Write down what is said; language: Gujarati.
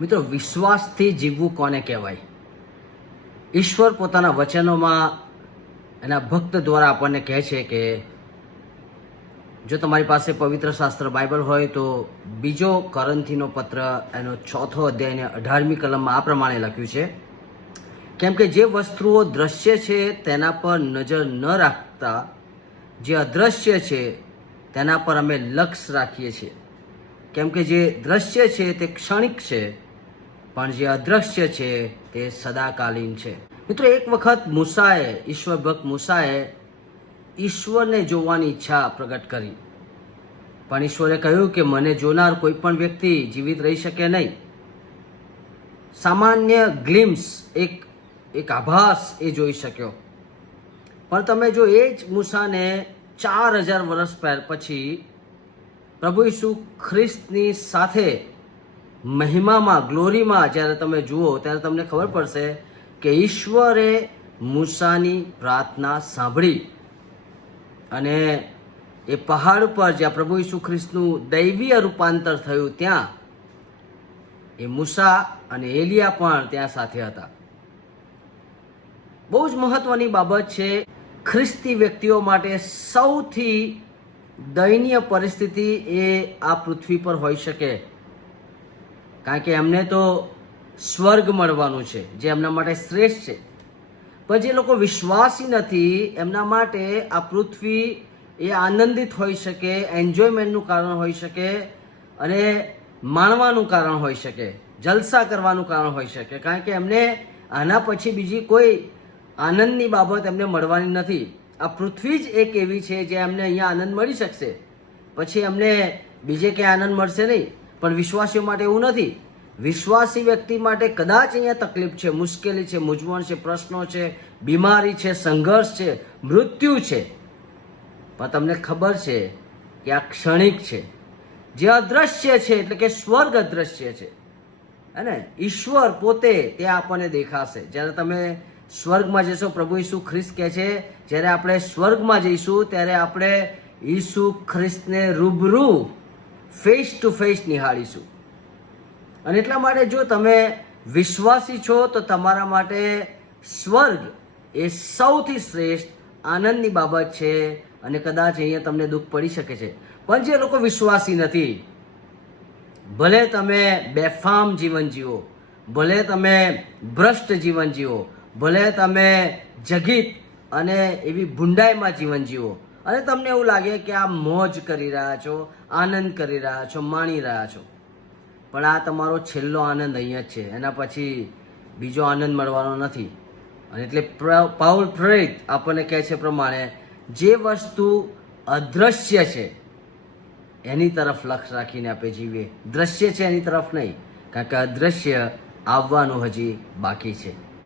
મિત્રો, વિશ્વાસથી જીવવું કોને કહેવાય? ઈશ્વર પોતાના વચનોમાં એના ભક્ત દ્વારા આપણને કહે છે કે જો તમારી પાસે પવિત્ર શાસ્ત્ર બાઇબલ હોય તો 2 કોરિન્થીનો પત્ર એનો 4થો અધ્યાયને 18મી કલમમાં આ પ્રમાણે લખ્યું છે, કેમ કે જે વસ્તુઓ દ્રશ્ય છે તેના પર નજર ન રાખતા જે અદ્રશ્ય છે તેના પર અમે લક્ષ્ય રાખીએ છીએ. કેમ કે જે દ્રશ્ય છે તે ક્ષણિક છે, પણ જે અદ્રશ્ય છે તે સદાકાલીન છે. મિત્રો, એક વખત ઈશ્વર ભક્ત મૂસાએ ઈશ્વરને જોવાની ઈચ્છા પ્રગટ કરી, પણ ઈશ્વરે કહ્યું કે મને જોનાર કોઈ પણ વ્યક્તિ જીવિત રહી શકે નહીં. સામાન્ય ગ્લિમ્સ, એક આભાસ એ જોઈ શક્યો, પણ તમે જો એ જ મૂસાને 4000 વર્ષ પછી પ્રભુ ઈસુ ખ્રિસ્તની સાથે મહિમામાં, ગ્લોરીમાં જ્યારે તમે જુઓ ત્યારે તમને ખબર પડશે કે ઈશ્વરે મૂસાની પ્રાર્થના સાંભળી અને એ પહાડ પર જ્યાં પ્રભુ ઈસુ ખ્રિસ્તનું દૈવીય રૂપાંતર થયું ત્યાં એ મૂસા અને એલિયા પણ ત્યાં સાથે હતા. બહુ જ મહત્વની બાબત છે. ખ્રિસ્તી વ્યક્તિઓ માટે સૌથી દયનીય પરિસ્થિતિ એ આ પૃથ્વી પર હોઈ શકે, કારણ કે એમને તો સ્વર્ગ મળવાનું છે જે એમના માટે શ્રેષ્ઠ છે. પણ જે લોકો વિશ્વાસી નથી એમના માટે આ પૃથ્વી એ આનંદિત હોઈ શકે, એન્જોયમેન્ટનું કારણ હોઈ શકે અને માણવાનું કારણ હોઈ શકે, જલસા કરવાનું કારણ હોઈ શકે, કારણ કે એમને આના પછી બીજી કોઈ આનંદની બાબત એમને મળવાની નથી. આ પૃથ્વી જ એક એવી છે જે એમને અહીંયા આનંદ મળી શકશે, પછી એમને બીજે ક્યાંય આનંદ મળશે નહીં. પણ વિશ્વાસીઓ માટે એવું નથી. વિશ્વાસી વ્યક્તિ માટે કદાચ અહીંયા તકલીફ છે, મુશ્કેલી છે, મૂંઝવણ છે, પ્રશ્નો છે, બીમારી છે, સંઘર્ષ છે, મૃત્યુ છે, પણ તમને ખબર છે કે આ ક્ષણિક છે. જે અદ્રશ્ય છે એટલે કે સ્વર્ગ અદ્રશ્ય છે, હે ને? ઈશ્વર પોતે ત્યાં આપણને દેખાશે જ્યારે તમે સ્વર્ગમાં જશો. પ્રભુ ઈસુ ખ્રિસ્ત કહે છે જ્યારે આપણે સ્વર્ગમાં જઈશું ત્યારે આપણે ઈસુ ખ્રિસ્તને રૂબરૂ ફેસ ટુ ફેસ નિહાળીશું. અને એટલા માટે જો તમે વિશ્વાસી છો તો તમારા માટે સ્વર્ગ એ સૌથી શ્રેષ્ઠ આનંદની બાબત છે. અને કદાચ અહીંયા તમને દુઃખ પડી શકે છે. પણ જે લોકો વિશ્વાસી નથી, ભલે તમે બેફામ જીવન જીવો, ભલે તમે ભ્રષ્ટ જીવન જીવો, ભલે તમે જગીત અને એવી ભૂંડાઈમાં જીવન જીવો અને તમને એવું લાગે કે આ મોજ કરી રહ્યા છો, આનંદ કરી રહ્યા છો, માણી રહ્યા છો, પણ આ તમારો છેલ્લો આનંદ અહીંયા જ છે. એના પછી બીજો આનંદ મળવાનો નથી. અને એટલે પાઉલ પ્રેરિત આપણને કહે છે પ્રમાણે જે વસ્તુ અદ્રશ્ય છે એની તરફ લક્ષ્ય રાખીને આપણે જીવીએ, દ્રશ્ય છે એની તરફ નહીં, કારણ કે અદ્રશ્ય આવવાનું હજી બાકી છે.